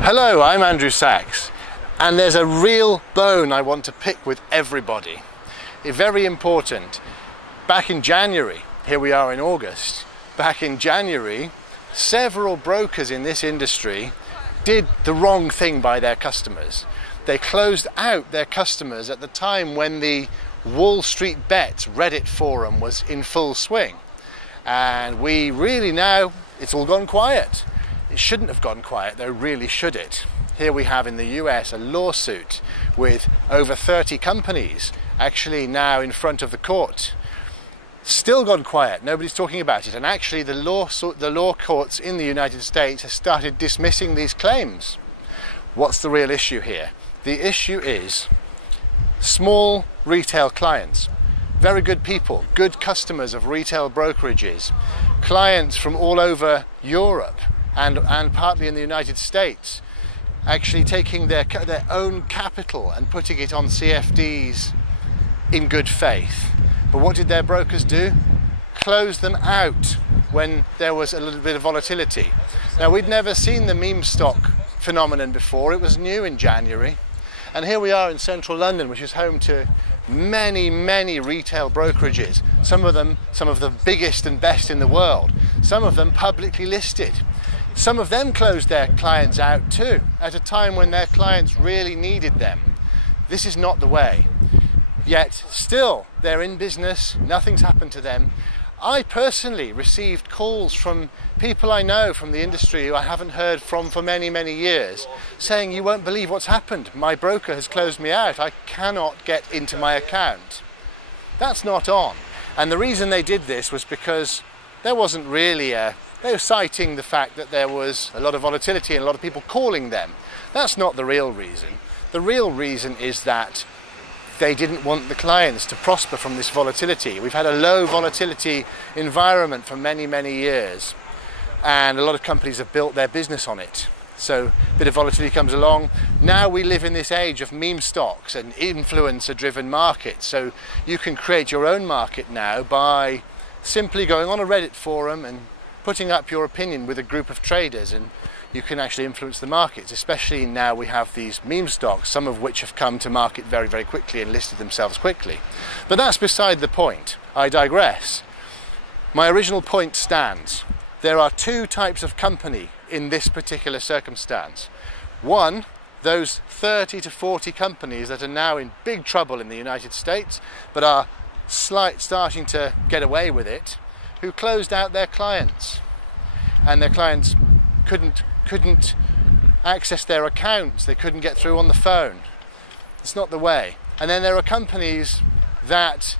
Hello, I'm Andrew Sachs, and there's a real bone I want to pick with everybody. It's very important. Back in January, here we are in August, back in January, several brokers in this industry did the wrong thing by their customers. They closed out their customers at the time when the Wall Street Bets Reddit forum was in full swing. And we really now, it's all gone quiet. It shouldn't have gone quiet, though, really should it? Here we have in the US a lawsuit with over 30 companies actually now in front of the court. Still gone quiet, nobody's talking about it, and actually the law courts in the United States have started dismissing these claims. What's the real issue here? The issue is small retail clients, very good people, good customers of retail brokerages, clients from all over Europe and partly in the United States, actually taking their own capital and putting it on CFDs in good faith. But what did their brokers do? Close them out when there was a little bit of volatility. Now, we'd never seen the meme stock phenomenon before. It was new in January. And here we are in central London, which is home to many, many retail brokerages. Some of them, some of the biggest and best in the world. Some of them publicly listed. Some of them closed their clients out too, at a time when their clients really needed them. This is not the way. Yet still, they're in business, nothing's happened to them. I personally received calls from people I know from the industry who I haven't heard from for many, many years, saying, "You won't believe what's happened. My broker has closed me out. I cannot get into my account." That's not on. And the reason they did this was because there wasn't really they were citing the fact that there was a lot of volatility and a lot of people calling them. That's not the real reason. The real reason is that they didn't want the clients to prosper from this volatility. We've had a low volatility environment for many, many years, and a lot of companies have built their business on it. So a bit of volatility comes along. Now we live in this age of meme stocks and influencer-driven markets. So you can create your own market now by simply going on a Reddit forum and putting up your opinion with a group of traders, and you can actually influence the markets, especially now we have these meme stocks, some of which have come to market very, very quickly and listed themselves quickly. But that's beside the point. I digress. My original point stands. There are two types of company in this particular circumstance. One, those 30 to 40 companies that are now in big trouble in the United States, but are starting to get away with it, who closed out their clients, and their clients couldn't access their accounts, they couldn't get through on the phone. It's not the way. And then there are companies that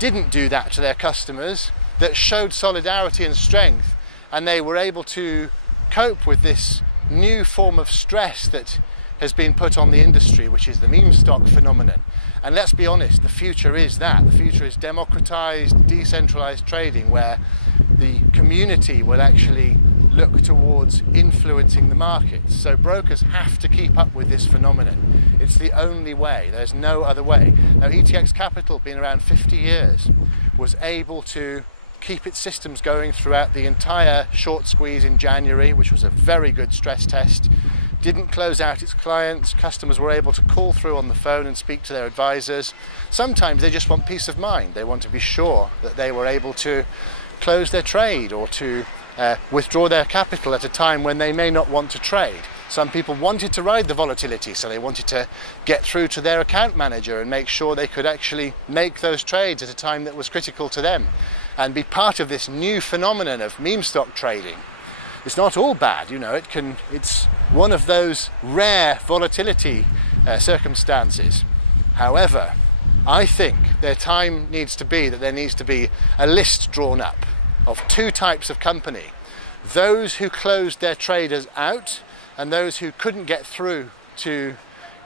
didn't do that to their customers, that showed solidarity and strength, and they were able to cope with this new form of stress that has been put on the industry, which is the meme stock phenomenon. And let's be honest, the future is that. The future is democratized, decentralized trading, where the community will actually look towards influencing the markets. So brokers have to keep up with this phenomenon. It's the only way. There's no other way. Now, ETX Capital, been around 50 years, was able to keep its systems going throughout the entire short squeeze in January, which was a very good stress test. Didn't close out its clients. Customers were able to call through on the phone and speak to their advisors. Sometimes they just want peace of mind. They want to be sure that they were able to close their trade or to withdraw their capital at a time when they may not want to trade. Some people wanted to ride the volatility, so they wanted to get through to their account manager and make sure they could actually make those trades at a time that was critical to them and be part of this new phenomenon of meme stock trading. It's not all bad, you know, it's one of those rare volatility circumstances. However, I think there needs to be a list drawn up of two types of company. Those who closed their traders out and those who couldn't get through to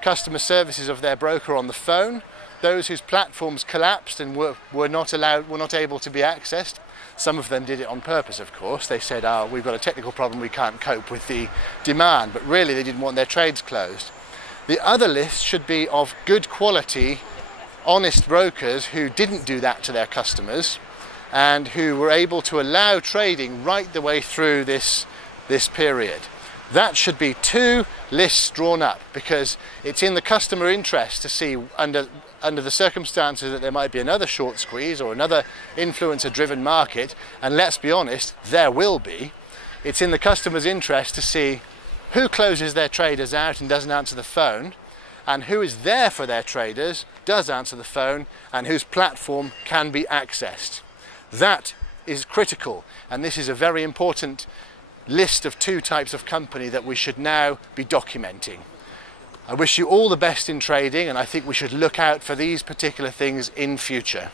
customer services of their broker on the phone, those whose platforms collapsed and were not able to be accessed. Some of them did it on purpose, of course. They said, we've got a technical problem, we can't cope with the demand, but really they didn't want their trades closed. The other list should be of good quality, honest brokers who didn't do that to their customers and who were able to allow trading right the way through this period. That should be 2 lists drawn up, because it's in the customer interest to see under the circumstances that there might be another short squeeze or another influencer driven market, and let's be honest, there will be. It's in the customer's interest to see who closes their traders out and doesn't answer the phone, and who is there for their traders, does answer the phone, and whose platform can be accessed. That is critical, and this is a very important list of 2 types of company that we should now be documenting. I wish you all the best in trading, and I think we should look out for these particular things in future.